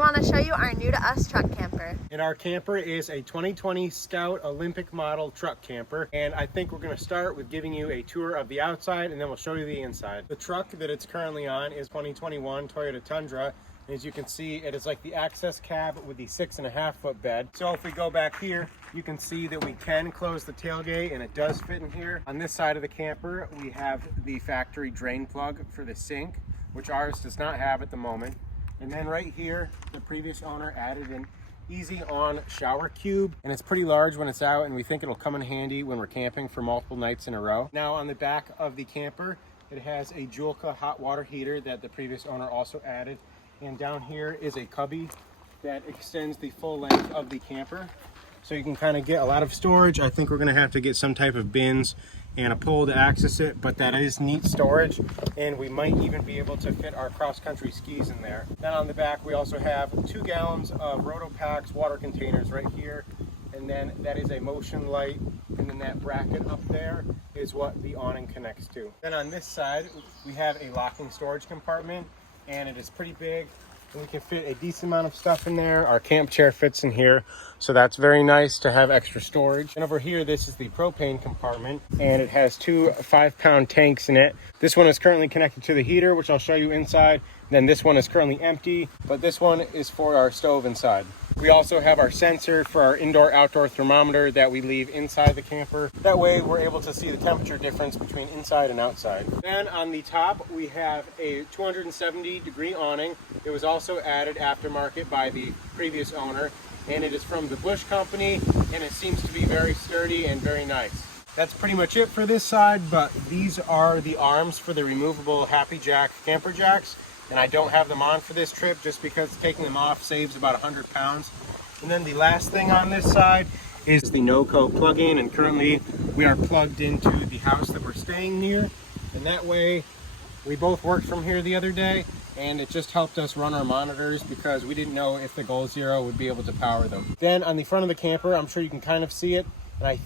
want to show you our new to us truck camper. And our camper is a 2020 Scout Olympic model truck camper. And I think we're going to start with giving you a tour of the outside, and then we'll show you the inside. The truck that it's currently on is 2021 Toyota Tundra. And as you can see, it is like the access cab with the 6.5 foot bed. So if we go back here, you can see that we can close the tailgate and it does fit in here. On this side of the camper, we have the factory drain plug for the sink, which ours does not have at the moment. And then right here, the previous owner added an easy on shower cube, and it's pretty large when it's out, and we think it'll come in handy when we're camping for multiple nights in a row. Now on the back of the camper, it has a Julka hot water heater that the previous owner also added. And down here is a cubby that extends the full length of the camper. So you can kind of get a lot of storage. I think we're gonna have to get some type of bins and a pole to access it, but that is neat storage. And we might even be able to fit our cross-country skis in there. Then on the back, we also have 2 gallons of Rotopax water containers right here. And then that is a motion light. And then that bracket up there is what the awning connects to. Then on this side, we have a locking storage compartment, and it is pretty big, and we can fit a decent amount of stuff in there. Our camp chair fits in here, so that's very nice to have extra storage. And over here, this is the propane compartment, and it has 2 5-pound tanks in it. This one is currently connected to the heater, which I'll show you inside. Then this one is currently empty, but this one is for our stove inside. We also have our sensor for our indoor-outdoor thermometer that we leave inside the camper. That way we're able to see the temperature difference between inside and outside. Then on the top, we have a 270-degree awning. It was also added aftermarket by the previous owner, and it is from the Bush Company, and it seems to be very sturdy and very nice. That's pretty much it for this side, but these are the arms for the removable Happy Jack camper jacks. And I don't have them on for this trip just because taking them off saves about 100 pounds. And then the last thing on this side is the NOCO plug-in, and currently we are plugged into the house that we're staying near. And that way, we both worked from here the other day, and it just helped us run our monitors because we didn't know if the Goal Zero would be able to power them. Then on the front of the camper, I'm sure you can kind of see it, and I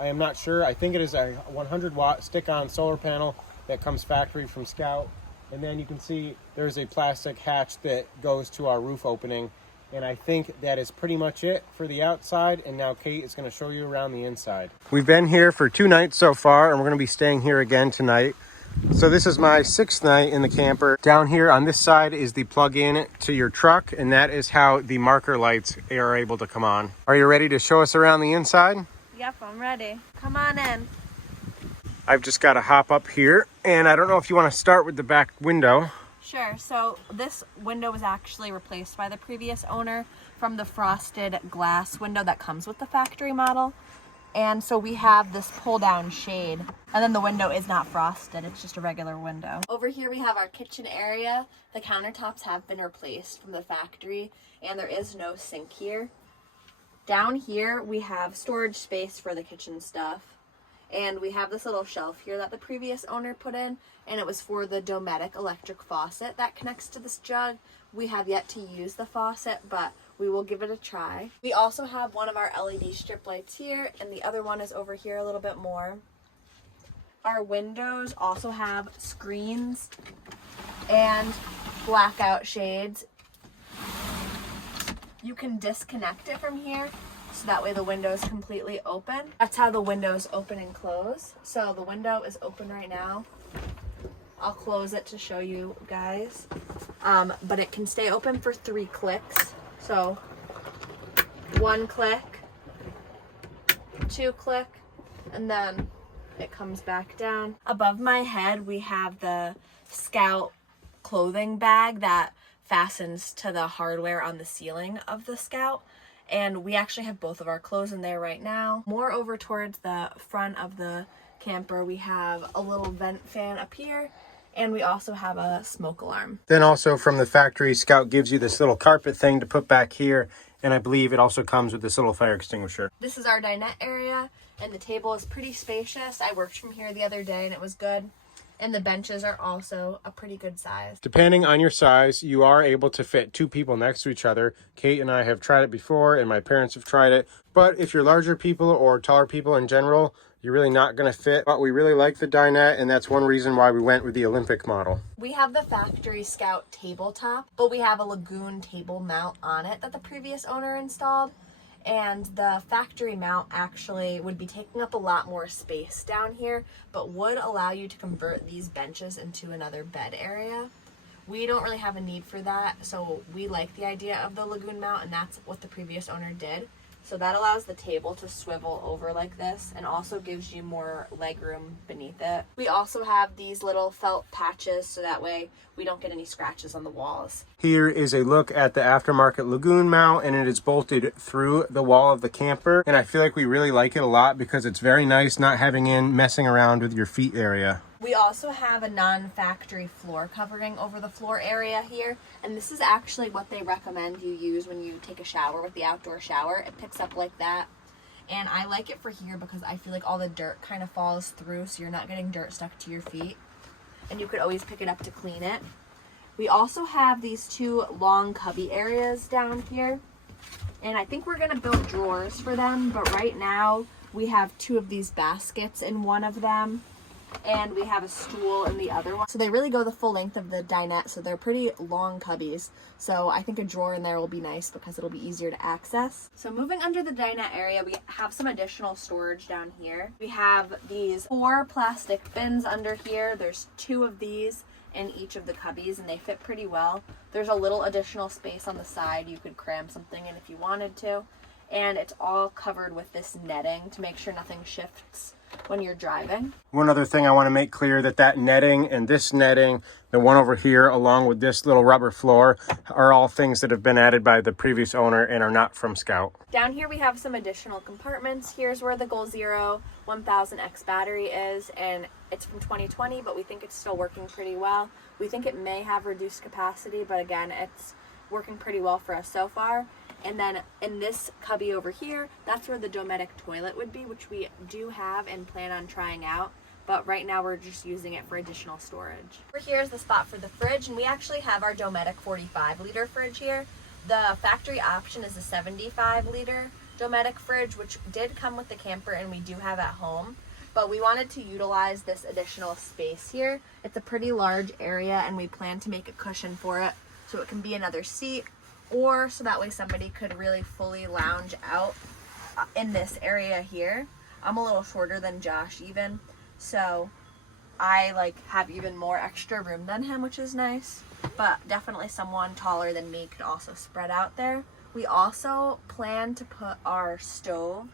am not sure, I think it is a 100-watt stick-on solar panel that comes factory from Scout. And then you can see there's a plastic hatch that goes to our roof opening. And I think that is pretty much it for the outside. And now Kate is going to show you around the inside. We've been here for 2 nights so far, and we're going to be staying here again tonight. So this is my 6th night in the camper. Down here on this side is the plug-in to your truck, and that is how the marker lights are able to come on. Are you ready to show us around the inside? Yep, I'm ready. Come on in. I've just got to hop up here, and I don't know if you want to start with the back window. Sure. So this window was actually replaced by the previous owner from the frosted glass window that comes with the factory model. And so we have this pull down shade, and then the window is not frosted. It's just a regular window. Over here we have our kitchen area. The countertops have been replaced from the factory, and there is no sink here. Down here we have storage space for the kitchen stuff. And we have this little shelf here that the previous owner put in, and it was for the Dometic electric faucet that connects to this jug. We have yet to use the faucet, but we will give it a try. We also have one of our LED strip lights here, and the other one is over here a little bit more. Our windows also have screens and blackout shades. You can disconnect it from here, so that way the window is completely open. That's how the windows open and close. So the window is open right now. I'll close it to show you guys. But it can stay open for 3 clicks. So 1 click, 2 click, and then it comes back down. Above my head, we have the Scout clothing bag that fastens to the hardware on the ceiling of the Scout. And we actually have both of our clothes in there right now. More over towards the front of the camper, we have a little vent fan up here, and we also have a smoke alarm. Then also from the factory, Scout gives you this little carpet thing to put back here, and I believe it also comes with this little fire extinguisher. This is our dinette area, and the table is pretty spacious. I worked from here the other day, and it was good. And the benches are also a pretty good size. Depending on your size, you are able to fit 2 people next to each other. Kate and I have tried it before, and my parents have tried it. But if you're larger people or taller people in general, you're really not going to fit. But we really like the dinette, and that's one reason why we went with the Olympic model. We have the Factory Scout tabletop, but we have a Lagoon table mount on it that the previous owner installed. And the factory mount actually would be taking up a lot more space down here, but would allow you to convert these benches into another bed area. We don't really have a need for that, so we like the idea of the Lagoon mount, and that's what the previous owner did. So that allows the table to swivel over like this and also gives you more leg room beneath it. We also have these little felt patches so that way we don't get any scratches on the walls. Here is a look at the aftermarket Lagoon mount, and it is bolted through the wall of the camper. And I feel like we really like it a lot because it's very nice not having in messing around with your feet area. We also have a non-factory floor covering over the floor area here, and this is actually what they recommend you use when you take a shower with the outdoor shower. It picks up like that, and I like it for here because I feel like all the dirt kind of falls through, so you're not getting dirt stuck to your feet, and you could always pick it up to clean it. We also have these two long cubby areas down here, and I think we're going to build drawers for them, but right now we have two of these baskets in one of them, and we have a stool in the other one. So they really go the full length of the dinette, so they're pretty long cubbies. So I think a drawer in there will be nice because it'll be easier to access. So moving under the dinette area, we have some additional storage down here. We have these 4 plastic bins under here. There's 2 of these in each of the cubbies, and they fit pretty well. There's a little additional space on the side. You could cram something in if you wanted to. And it's all covered with this netting to make sure nothing shifts when you're driving. One other thing I want to make clear, that netting and this netting, the one over here along with this little rubber floor, are all things that have been added by the previous owner and are not from Scout. Down here we have some additional compartments. Here's where the Goal Zero 1000X battery is, and it's from 2020, but we think it's still working pretty well. We think it may have reduced capacity, but again, it's working pretty well for us so far. And then in this cubby over here, that's where the Dometic toilet would be, which we do have and plan on trying out. But right now we're just using it for additional storage. Over here is the spot for the fridge, and we actually have our Dometic 45-liter fridge here. The factory option is a 75-liter Dometic fridge, which did come with the camper and we do have at home. But we wanted to utilize this additional space here. It's a pretty large area, and we plan to make a cushion for it so it can be another seat, or so that way somebody could really fully lounge out in this area here. I'm a little shorter than Josh even, so I have even more extra room than him, which is nice, but definitely someone taller than me could also spread out there. We also plan to put our stove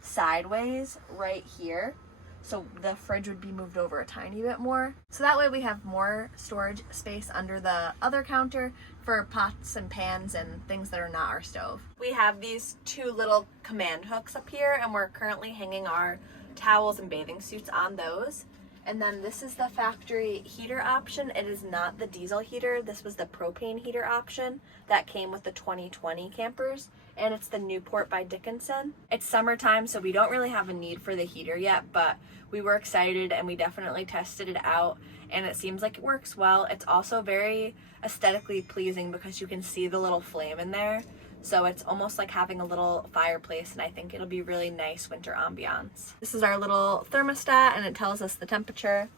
sideways right here, so the fridge would be moved over a tiny bit more. So that way we have more storage space under the other counter for pots and pans and things that are not our stove. We have these 2 little command hooks up here, and we're currently hanging our towels and bathing suits on those. And then this is the factory heater option. It is not the diesel heater. This was the propane heater option that came with the 2020 campers, and it's the Newport by Dickinson. It's summertime, so we don't really have a need for the heater yet, but we were excited and we definitely tested it out, and it seems like it works well. It's also very aesthetically pleasing because you can see the little flame in there. So it's almost like having a little fireplace, and I think it'll be really nice winter ambiance. This is our little thermostat, and it tells us the temperature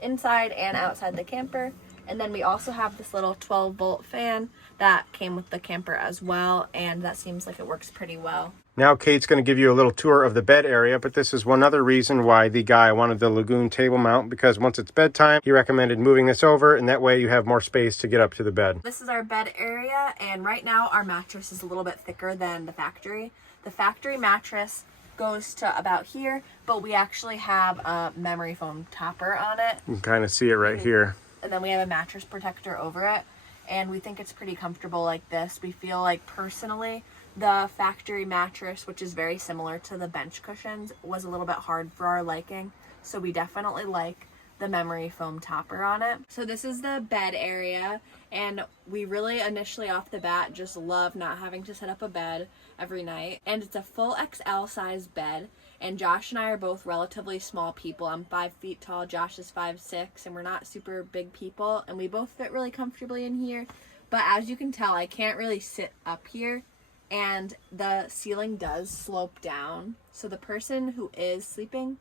inside and outside the camper. And then we also have this little 12-volt fan that came with the camper as well, and that seems like it works pretty well. Now Kate's going to give you a little tour of the bed area, but this is one other reason why the guy wanted the Lagoon table mount, because once it's bedtime, he recommended moving this over, and that way you have more space to get up to the bed. This is our bed area, and right now our mattress is a little bit thicker than the factory. The factory mattress goes to about here, but we actually have a memory foam topper on it. You can kind of see it right here. And then we have a mattress protector over it, and we think it's pretty comfortable like this. We feel like personally the factory mattress, which is very similar to the bench cushions, was a little bit hard for our liking, so we definitely like the memory foam topper on it. So this is the bed area, and we really initially off the bat just love not having to set up a bed every night. And it's a full XL size bed, and Josh and I are both relatively small people. I'm 5 feet tall, Josh is 5'6", and we're not super big people, and we both fit really comfortably in here. But as you can tell, I can't really sit up here, and the ceiling does slope down, so the person who is sleeping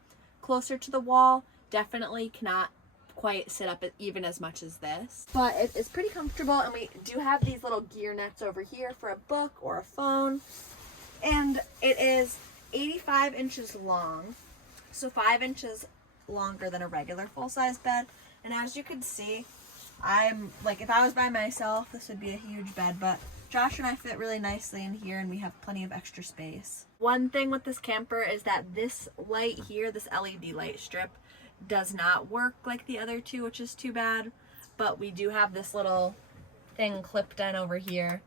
closer to the wall. Definitely cannot quite sit up even as much as this, but it's pretty comfortable. And we do have these little gear nets over here for a book or a phone, and it is 85 inches long, so 5 inches longer than a regular full-size bed. And as you can see, I'm like, if I was by myself, this would be a huge bed, but Josh and I fit really nicely in here, and we have plenty of extra space. One thing with this camper is that this light here, this LED light strip, does not work like the other two, which is too bad. But we do have this little thing clipped in over here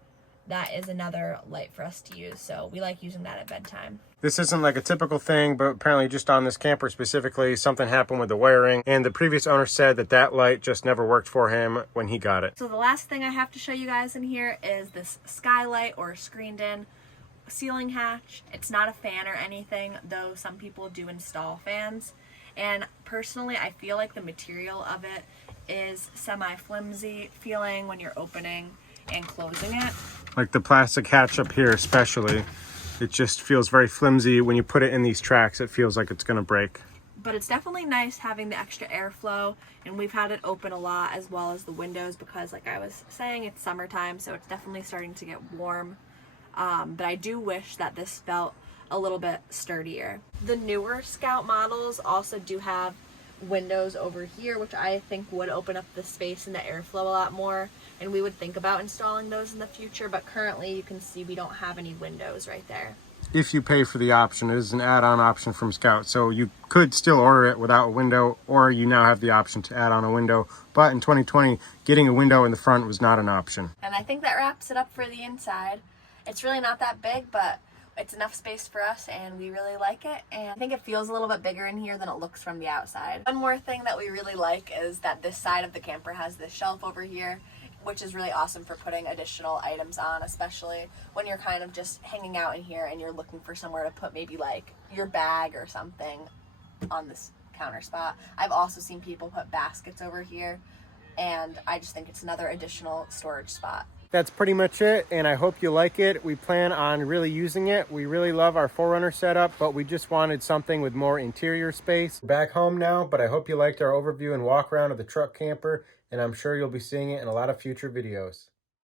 that is another light for us to use, so we like using that at bedtime. This isn't like a typical thing, but apparently just on this camper specifically, something happened with the wiring, and the previous owner said that that light just never worked for him when he got it. So the last thing I have to show you guys in here is this skylight or screened in ceiling hatch. It's not a fan or anything, though some people do install fans. And personally, I feel like the material of it is semi-flimsy feeling when you're opening and closing it. Like the plastic hatch up here especially, it just feels very flimsy. When you put it in these tracks, it feels like it's gonna break. But it's definitely nice having the extra airflow, and we've had it open a lot, as well as the windows, because like I was saying, it's summertime, so it's definitely starting to get warm. But I do wish that this felt a little bit sturdier. The newer Scout models also do have windows over here, which I think would open up the space and the airflow a lot more, and we would think about installing those in the future, but currently you can see we don't have any windows right there. If you pay for the option, it is an add-on option from Scout, so you could still order it without a window, or you now have the option to add on a window. But in 2020, getting a window in the front was not an option. And I think that wraps it up for the inside. It's really not that big, but it's enough space for us, and we really like it. And I think it feels a little bit bigger in here than it looks from the outside. One more thing that we really like is that this side of the camper has this shelf over here, which is really awesome for putting additional items on, especially when you're kind of just hanging out in here and you're looking for somewhere to put maybe like your bag or something on this counter spot. I've also seen people put baskets over here, and I just think it's another additional storage spot. That's pretty much it, and I hope you like it. We plan on really using it. We really love our 4Runner setup, but we just wanted something with more interior space. We're back home now, but I hope you liked our overview and walk around of the truck camper, and I'm sure you'll be seeing it in a lot of future videos.